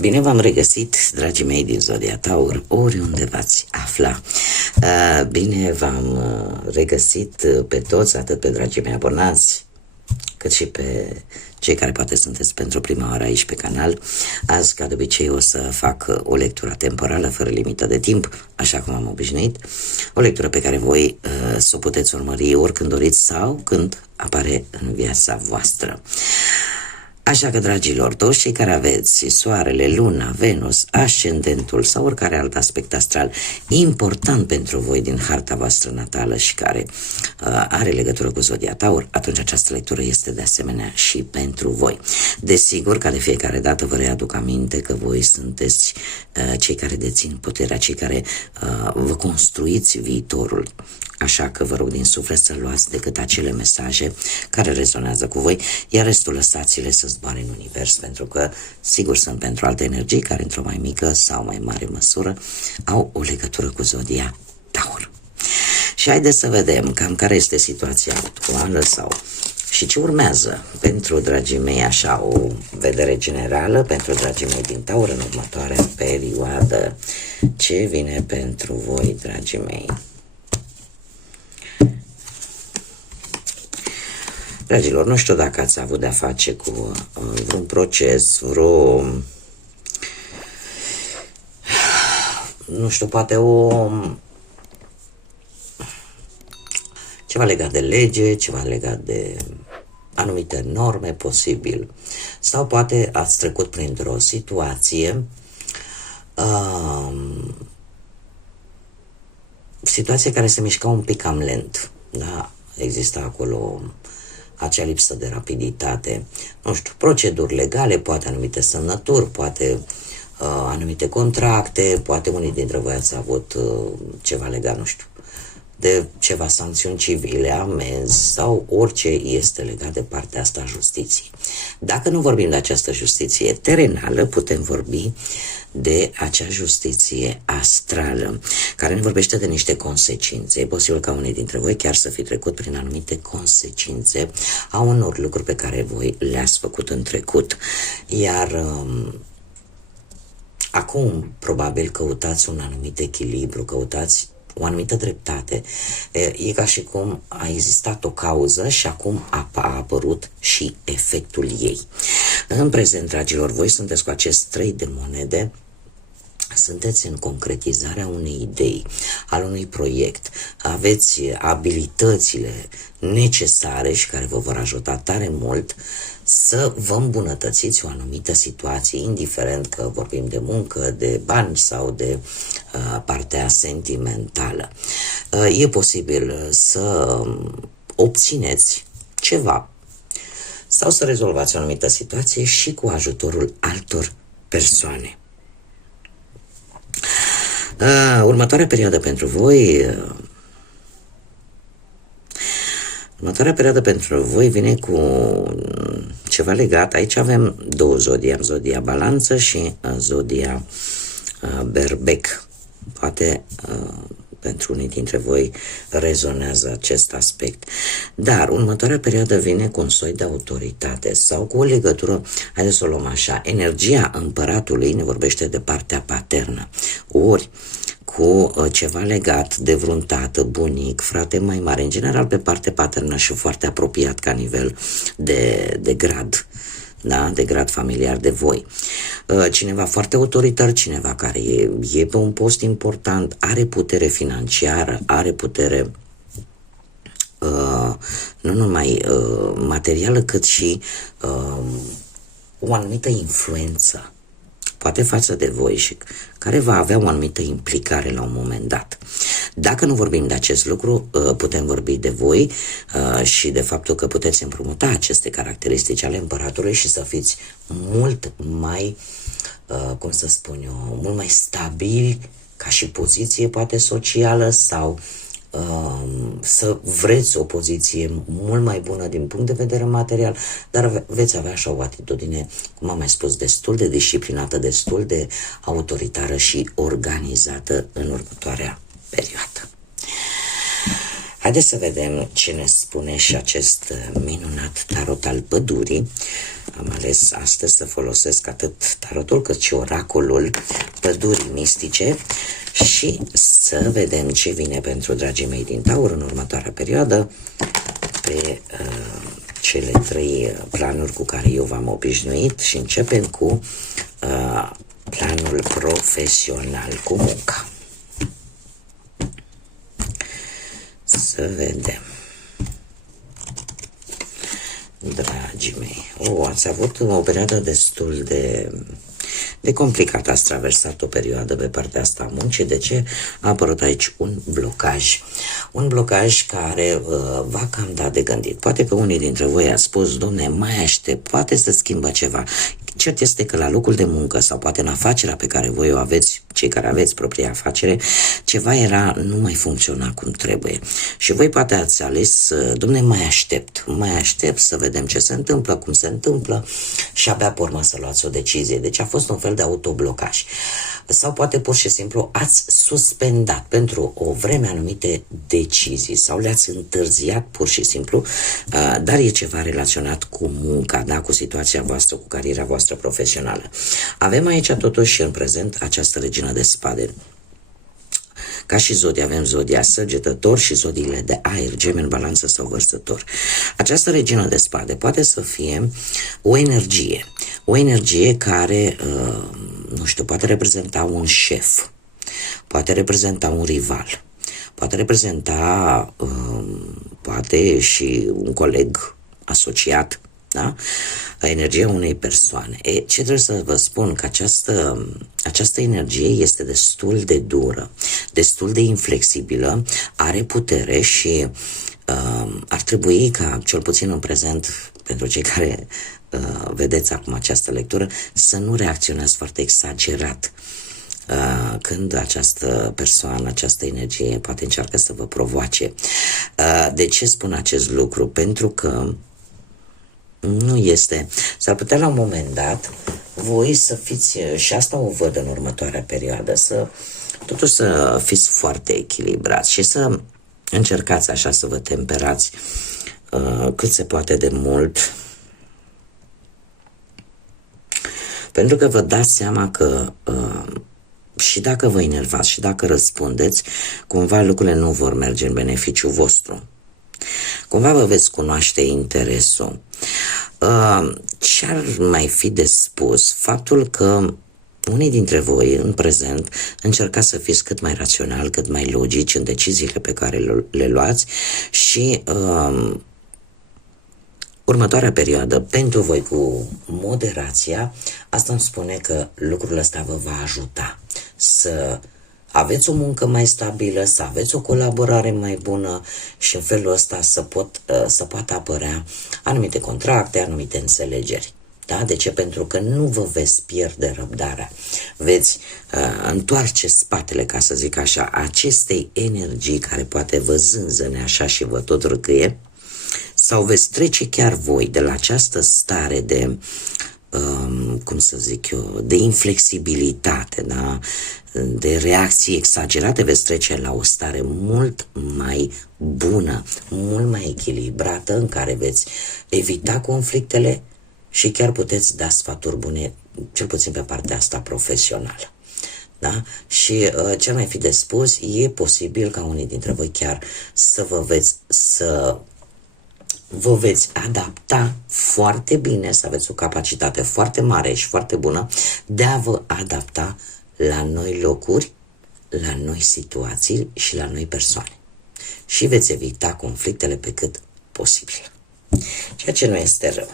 Bine v-am regăsit, dragii mei din Zodia Taur, oriunde v-ați afla. Bine v-am regăsit pe toți, atât pe dragii mei abonați, cât și pe cei care poate sunteți pentru prima oară aici pe canal. Azi, ca de obicei, o să fac o lectură temporală, fără limită de timp, așa cum am obișnuit. O lectură pe care voi să o puteți urmări oricând doriți sau când apare în viața voastră. Așa că, dragilor, toți cei care aveți Soarele, Luna, Venus, Ascendentul sau oricare alt aspect astral important pentru voi din harta voastră natală și care are legătură cu Zodia Taur, atunci această lectură este de asemenea și pentru voi. Desigur, ca de fiecare dată vă readuc aminte că voi sunteți cei care dețin puterea, cei care vă construiți viitorul. Așa că vă rog din suflet să luați decât acele mesaje care rezonează cu voi, iar restul lăsați-le să zboare în univers, pentru că sigur sunt pentru alte energii care într-o mai mică sau mai mare măsură au o legătură cu Zodia Taur. Și haideți să vedem cam care este situația actuală sau și ce urmează pentru dragii mei, așa o vedere generală pentru dragii mei din Taur în următoarea perioadă. Ce vine pentru voi, dragii mei? Dragilor, nu știu dacă ați avut de-a face cu vreun proces, nu știu, poate ceva legat de lege, ceva legat de anumite norme, posibil. Sau poate ați trecut printr-o situație, situație care se mișca un pic cam lent, da? Exista acolo acea lipsă de rapiditate, nu știu, proceduri legale, poate anumite semnături, poate anumite contracte, poate unii dintre voi ați avut ceva legat, nu știu, de ceva sancțiuni civile, amenzi sau orice este legat de partea asta a justiției. Dacă nu vorbim de această justiție terenală, putem vorbi de acea justiție astrală, care ne vorbește de niște consecințe. E posibil ca unii dintre voi chiar să fi trecut prin anumite consecințe a unor lucruri pe care voi le-ați făcut în trecut. Iar acum, probabil, căutați un anumit echilibru, căutați o anumită dreptate. E ca și cum a existat o cauză și acum a apărut și efectul ei. În prezent, dragilor, voi sunteți cu acest 3 de monede, sunteți în concretizarea unei idei, al unui proiect, aveți abilitățile necesare și care vă vor ajuta tare mult să vă îmbunătățiți o anumită situație, indiferent că vorbim de muncă, de bani sau de partea sentimentală. E posibil să obțineți ceva sau să rezolvați o anumită situație și cu ajutorul altor persoane. Următoarea perioadă pentru voi, vine cu ceva legat. Aici avem două zodii, zodia Balanță și zodia Berbec. Poate pentru unii dintre voi rezonează acest aspect. Dar următoarea perioadă vine cu un soi de autoritate sau cu o legătură, haideți să o luăm așa, energia împăratului ne vorbește de partea paternă, ori cu ceva legat de vreun tată, bunic, frate mai mare, în general pe partea paternă și foarte apropiat ca nivel de grad, da? De grad familiar de voi. Cineva foarte autoritar, cineva care e pe un post important, are putere financiară, are putere nu numai materială, cât și o anumită influență, poate față de voi, și care va avea o anumită implicare la un moment dat. Dacă nu vorbim de acest lucru, putem vorbi de voi și de faptul că puteți împrumuta aceste caracteristici ale împăratului și să fiți mult mai, cum să spun eu, mult mai stabili ca și poziție, poate socială, sau să vreți o poziție mult mai bună din punct de vedere material, dar veți avea așa o atitudine, cum am mai spus, destul de disciplinată, destul de autoritară și organizată în următoarea perioadă. Haideți să vedem ce ne spune și acest minunat tarot al pădurii am ales astăzi să folosesc atât tarotul cât și oracolul pădurii mistice și să vedem ce vine pentru dragii mei din Taur în următoarea perioadă pe cele 3 planuri cu care eu v-am obișnuit și începem cu planul profesional, cu munca. Să vedem. Dragii mei, ați avut o perioadă destul de complicată, ați traversat o perioadă pe partea asta a muncii. De ce? A apărut aici un blocaj. Un blocaj care v-a cam dat de gândit. Poate că unii dintre voi ați spus, domne, mai aștept, poate să schimbă ceva. Cert este că la locul de muncă sau poate în afacerea pe care voi o aveți, cei care aveți propria afacere, ceva nu mai funcționa cum trebuie. Și voi poate ați ales, domne, mai aștept să vedem ce se întâmplă, cum se întâmplă și abia pe urmă să luați o decizie. Deci a fost un fel de autoblocaj. Sau poate pur și simplu ați suspendat pentru o vreme anumite decizii sau le-ați întârziat pur și simplu, dar e ceva relaționat cu munca, da? Cu situația voastră, cu cariera voastră profesională. Avem aici totuși în prezent această regină de spade. Ca și zodii avem zodia Săgetător și zodiile de aer, Gemeni, Balanță sau Vărsător. Această regină de spade poate să fie o energie care, nu știu, poate reprezenta un șef, poate reprezenta un rival, poate reprezenta, poate și un coleg asociat, da? Energia unei persoane. Ce trebuie să vă spun? Că această energie este destul de dură, destul de inflexibilă, are putere și ar trebui ca, cel puțin în prezent, pentru cei care vedeți acum această lectură, să nu reacționați foarte exagerat când această persoană, această energie poate încearcă să vă provoace. De ce spun acest lucru? Pentru că nu este. S-ar putea la un moment dat voi să fiți, și asta o văd în următoarea perioadă, totuși să fiți foarte echilibrați și să încercați așa să vă temperați cât se poate de mult, pentru că vă dați seama că și dacă vă enervați și dacă răspundeți, cumva lucrurile nu vor merge în beneficiul vostru. Cumva vă veți cunoaște interesul. Ce ar mai fi de spus? Faptul că unii dintre voi în prezent încercați să fiți cât mai rațional, cât mai logici în deciziile pe care le luați și următoarea perioadă pentru voi cu moderația, asta îmi spune că lucrul ăsta vă va ajuta să aveți o muncă mai stabilă, să aveți o colaborare mai bună și în felul ăsta să poată apărea anumite contracte, anumite înțelegeri. Da? De ce? Pentru că nu vă veți pierde răbdarea. Veți întoarce spatele, ca să zic așa, acestei energii care poate vă zânzăne așa și vă tot râcâie, sau veți trece chiar voi de la această stare de cum să zic eu, de inflexibilitate, da? De reacții exagerate, veți trece la o stare mult mai bună, mult mai echilibrată, în care veți evita conflictele și chiar puteți da sfaturi bune, cel puțin pe partea asta profesională. Da? Și ce mai fi de spus, e posibil ca unii dintre voi chiar să vă veți adapta foarte bine, să aveți o capacitate foarte mare și foarte bună de a vă adapta la noi locuri, la noi situații și la noi persoane. Și veți evita conflictele pe cât posibil. Ceea ce nu este rău.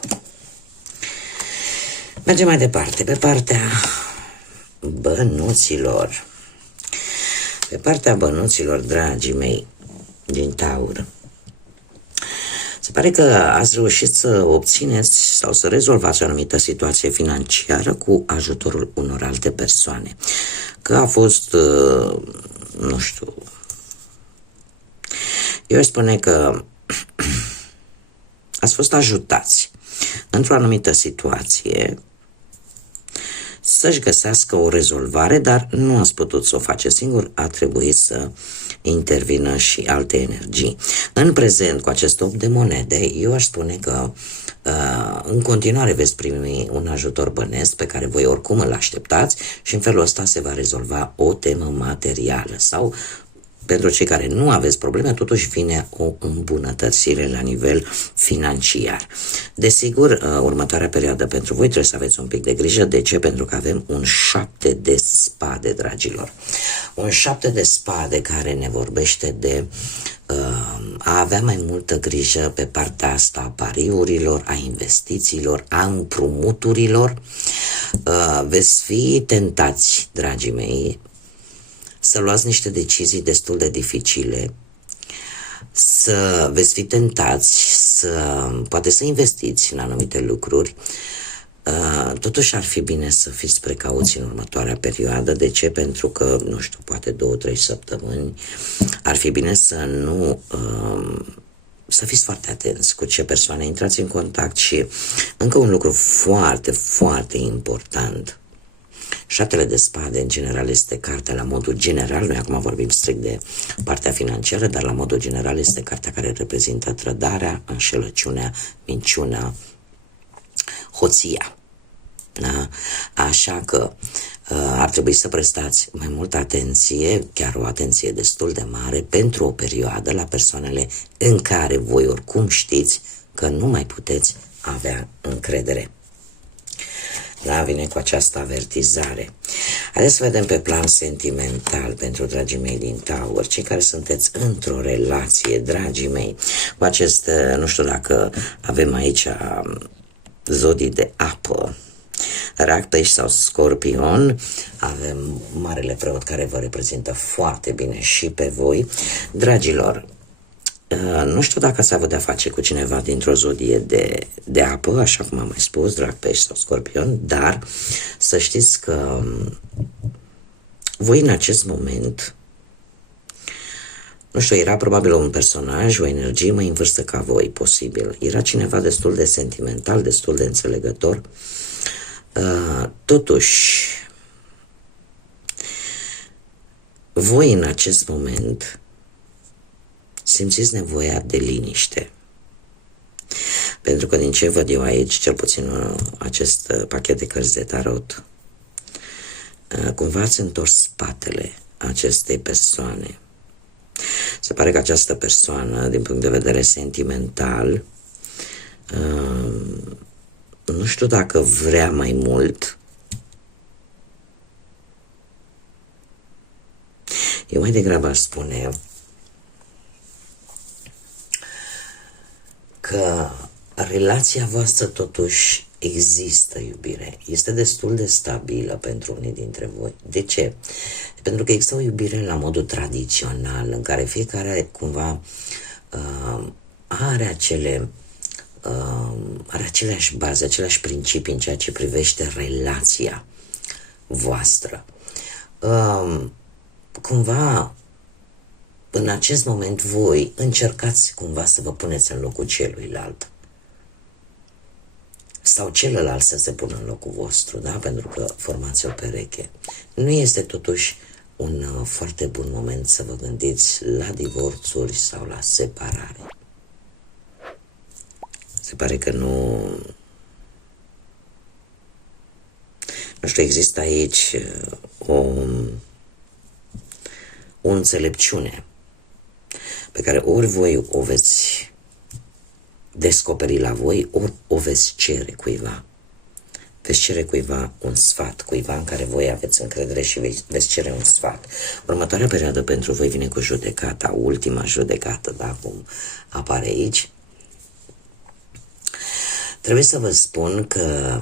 Mergem mai departe, pe partea bănuților. Pe partea bănuților, dragii mei, din Taur. Se pare că ați reușit să obțineți sau să rezolvați o anumită situație financiară cu ajutorul unor alte persoane. Că a fost, nu știu, eu aș spune că ați fost ajutați într-o anumită situație să-și găsească o rezolvare, dar nu ați putut să o faceți singur, a trebuit să intervină și alte energii. În prezent, cu acest 8 de monede, eu aș spune că în continuare veți primi un ajutor bănesc pe care voi oricum îl așteptați și în felul ăsta se va rezolva o temă materială sau pentru cei care nu aveți probleme, totuși vine o îmbunătățire la nivel financiar. Desigur, următoarea perioadă pentru voi trebuie să aveți un pic de grijă. De ce? Pentru că avem un 7 de spade, dragilor. Un 7 de spade care ne vorbește de a avea mai multă grijă pe partea asta a pariurilor, a investițiilor, a împrumuturilor. Veți fi tentați, dragii mei, să luați niște decizii destul de dificile, să veți fi tentați poate să investiți în anumite lucruri. Totuși ar fi bine să fiți precauți în următoarea perioadă. De ce? Pentru că, nu știu, poate 2-3 săptămâni ar fi bine să fiți foarte atenți cu ce persoane intrați în contact. Și încă un lucru foarte, foarte important. Șaptele de spade, în general, este cartea la modul general, noi acum vorbim strict de partea financiară, dar la modul general este cartea care reprezintă trădarea, înșelăciunea, minciuna, hoția. Da? Așa că ar trebui să prestați mai multă atenție, chiar o atenție destul de mare, pentru o perioadă la persoanele în care voi oricum știți că nu mai puteți avea încredere. Da, vine cu această avertizare. Haideți să vedem pe plan sentimental pentru dragii mei din Taur, cei care sunteți într-o relație, dragii mei, cu acest, nu știu dacă avem aici zodii de apă, Rac, Pești sau Scorpion, avem Marele Preot care vă reprezintă foarte bine și pe voi. Dragilor, nu știu dacă ați avut de-a face cu cineva dintr-o zodie de apă, așa cum am mai spus, Drac, Pești sau Scorpion, dar să știți că voi în acest moment, nu știu, era probabil un personaj, o energie mai în vârstă ca voi, posibil. Era cineva destul de sentimental, destul de înțelegător. Totuși, voi în acest moment simțiți nevoia de liniște. Pentru că din ce văd eu aici, cel puțin acest pachet de cărți de tarot, cumva ați întors spatele acestei persoane. Se pare că această persoană, din punct de vedere sentimental, nu știu dacă vrea mai mult. Eu mai degrabă aș spune că relația voastră totuși există iubire. Este destul de stabilă pentru unii dintre voi. De ce? Pentru că există o iubire la modul tradițional, în care fiecare cumva are aceleași baze, aceleași principii în ceea ce privește relația voastră. Cumva, în acest moment, voi încercați cumva să vă puneți în locul celuilalt. Sau celălalt să se pună în locul vostru, da? Pentru că formați o pereche. Nu este totuși un foarte bun moment să vă gândiți la divorțuri sau la separare. Se pare că nu știu, există aici o înțelepciune pe care ori voi o veți descoperi la voi, ori o veți cere cuiva. Veți cere cuiva un sfat, cuiva în care voi aveți încredere și veți cere un sfat. Următoarea perioadă pentru voi vine cu judecata, ultima judecată, da, cum apare aici. Trebuie să vă spun că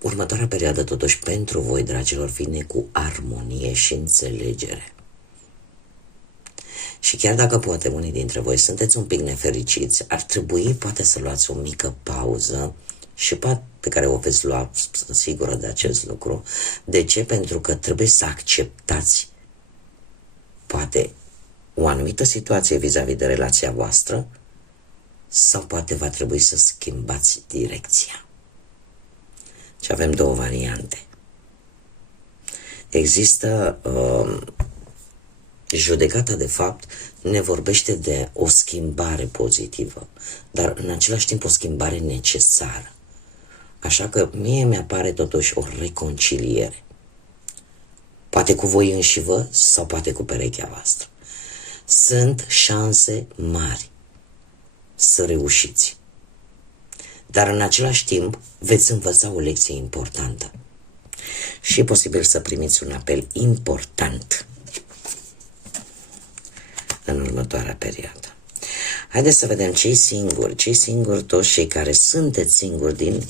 următoarea perioadă totuși pentru voi, dragilor, vine cu armonie și înțelegere. Și chiar dacă poate unii dintre voi sunteți un pic nefericiți, ar trebui poate să luați o mică pauză și pe care o veți lua, sunt sigură de acest lucru. De ce? Pentru că trebuie să acceptați poate o anumită situație vis-a-vis de relația voastră sau poate va trebui să schimbați direcția. Și avem două variante. Există Judecata, de fapt, ne vorbește de o schimbare pozitivă, dar în același timp o schimbare necesară. Așa că mie mi-apare totuși o reconciliere. Poate cu voi înși vă sau poate cu perechea voastră. Sunt șanse mari să reușiți. Dar în același timp veți învăța o lecție importantă. Și e posibil să primiți un apel important în următoarea perioadă. Haideți să vedem cei singuri, toți cei care sunteți singuri din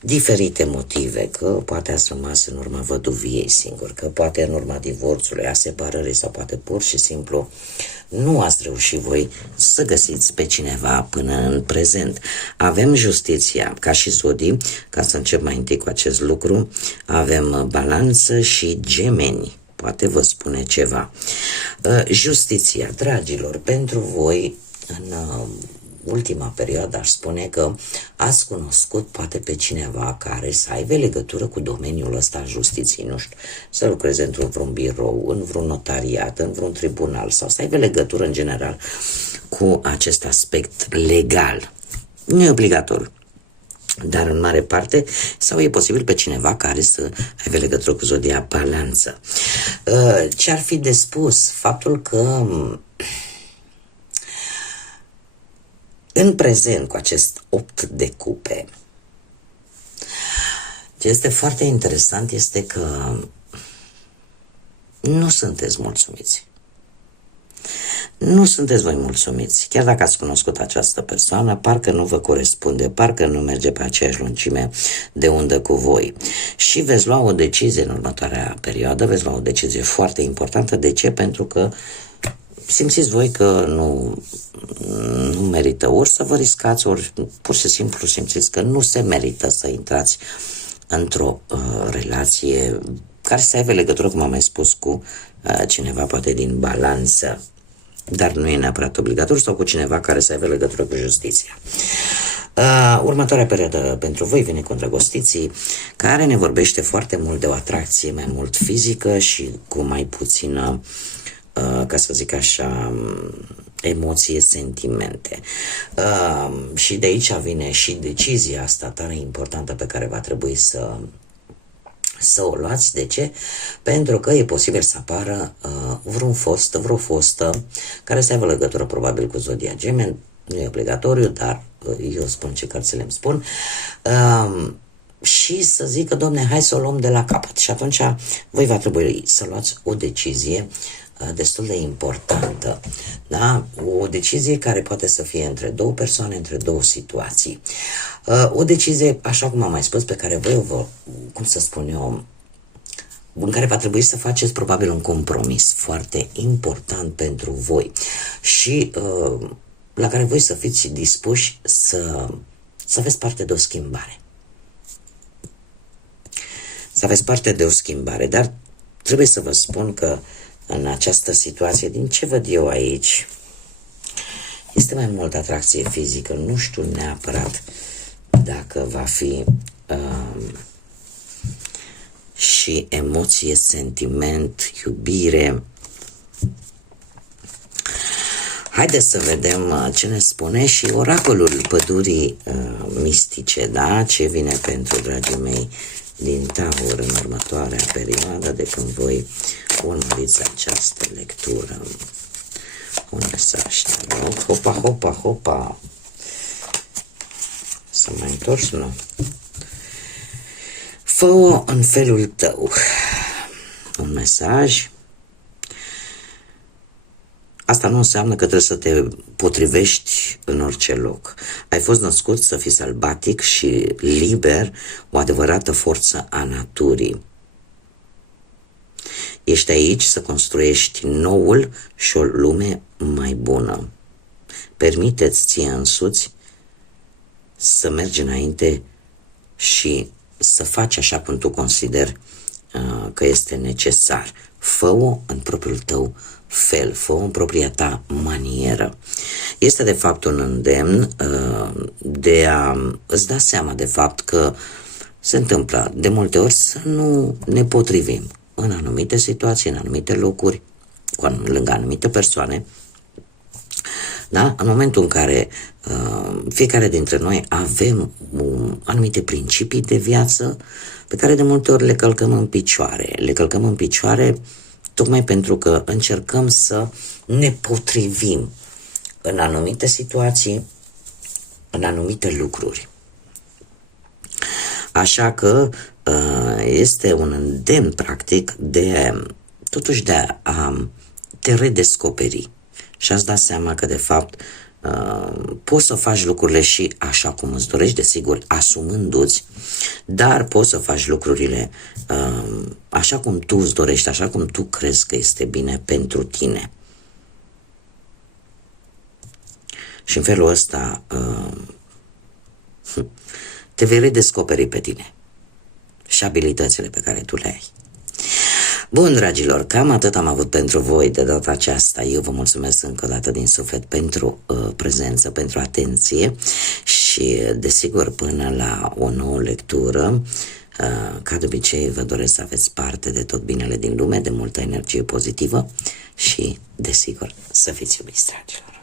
diferite motive, că poate ați rămas în urma văduviei singur, că poate în urma divorțului, a separării sau poate pur și simplu nu ați reușit voi să găsiți pe cineva până în prezent. Avem justiția, ca și zodii, ca să încep mai întâi cu acest lucru, avem balanță și gemeni. Poate vă spune ceva. Justiția, dragilor, pentru voi în ultima perioadă aș spune că ați cunoscut poate pe cineva care să aibă legătură cu domeniul ăsta al justiției, nu știu, să lucreze într-un birou, în vreun notariat, în vreun tribunal sau să aibă legătură în general cu acest aspect legal. Nu e obligatoriu, dar în mare parte, sau e posibil pe cineva care să aibă legătură cu zodia balanță. Ce ar fi de spus? Faptul că în prezent, cu acest 8 de cupe, ce este foarte interesant este că nu sunteți mulțumiți. Nu sunteți voi mulțumiți. Chiar dacă ați cunoscut această persoană, parcă nu vă corespunde, parcă nu merge pe aceeași lungime de undă cu voi. Și veți lua o decizie în următoarea perioadă, veți lua o decizie foarte importantă. De ce? Pentru că simțiți voi că nu merită ori să vă riscați, ori pur și simplu simțiți că nu se merită să intrați într-o relație care să aibă legătură, cum am mai spus, cu cineva poate din balanță, dar nu e neapărat obligatoriu, sau cu cineva care să aibă legătură cu justiția. Următoarea perioadă pentru voi vine cu îndrăgostiții, care ne vorbește foarte mult de o atracție mai mult fizică și cu mai puțină, ca să zic așa, emoție, sentimente. Și de aici vine și decizia asta tare importantă pe care va trebui să o luați. De ce? Pentru că e posibil să apară vreo fostă care să aibă legătură probabil cu zodia Gemeni. Nu e obligatoriu, dar eu spun ce cărțile îmi spun. Și să zică, domne, hai să o luăm de la capăt. Și atunci voi va trebui să luați o decizie destul de importantă, da? O decizie care poate să fie între două persoane, între două situații. O decizie, așa cum am mai spus, pe care voi, cum să spun eu, în care va trebui să faceți probabil un compromis foarte important pentru voi și la care voi să fiți dispuși să aveți parte de o schimbare. Să aveți parte de o schimbare, dar trebuie să vă spun că în această situație, din ce văd eu aici, este mai mult atracție fizică. Nu știu neapărat dacă va fi și emoție, sentiment, iubire. Haideți să vedem ce ne spune și oracolul pădurii mistice, da? Ce vine pentru, dragii mei, din Taur în următoarea perioadă de când voi urmăriți această lectură. Un mesaj, te rog. Hopa, hopa, hopa. Să mai întors, nu? Fă-o în felul tău. Un mesaj. Asta nu înseamnă că trebuie să te potrivești în orice loc. Ai fost născut să fii sălbatic și liber, o adevărată forță a naturii. Ești aici să construiești noul și o lume mai bună. Permite-ți ție însuți să mergi înainte și să faci așa cum tu consideri că este necesar. Fă-o în propriul tău fel, fă-o în propria ta manieră. Este de fapt un îndemn de a îți da seama de fapt că se întâmplă de multe ori să nu ne potrivim în anumite situații, în anumite locuri, lângă anumite persoane, da? În momentul în care fiecare dintre noi avem anumite principii de viață pe care de multe ori le călcăm în picioare. Le călcăm în picioare tocmai pentru că încercăm să ne potrivim în anumite situații, în anumite lucruri. Așa că este un îndemn practic totuși de a te redescoperi și a-ți da seama că de fapt poți să faci lucrurile și așa cum îți dorești, desigur, asumându-ți, dar poți să faci lucrurile așa cum tu îți dorești, așa cum tu crezi că este bine pentru tine. Și în felul ăsta te vei redescoperi pe tine și abilitățile pe care tu le ai. Bun, dragilor, cam atât am avut pentru voi de data aceasta. Eu vă mulțumesc încă o dată din suflet pentru prezență, pentru atenție și, desigur, până la o nouă lectură, ca de obicei, vă doresc să aveți parte de tot binele din lume, de multă energie pozitivă și, desigur, să fiți iubiți, dragilor.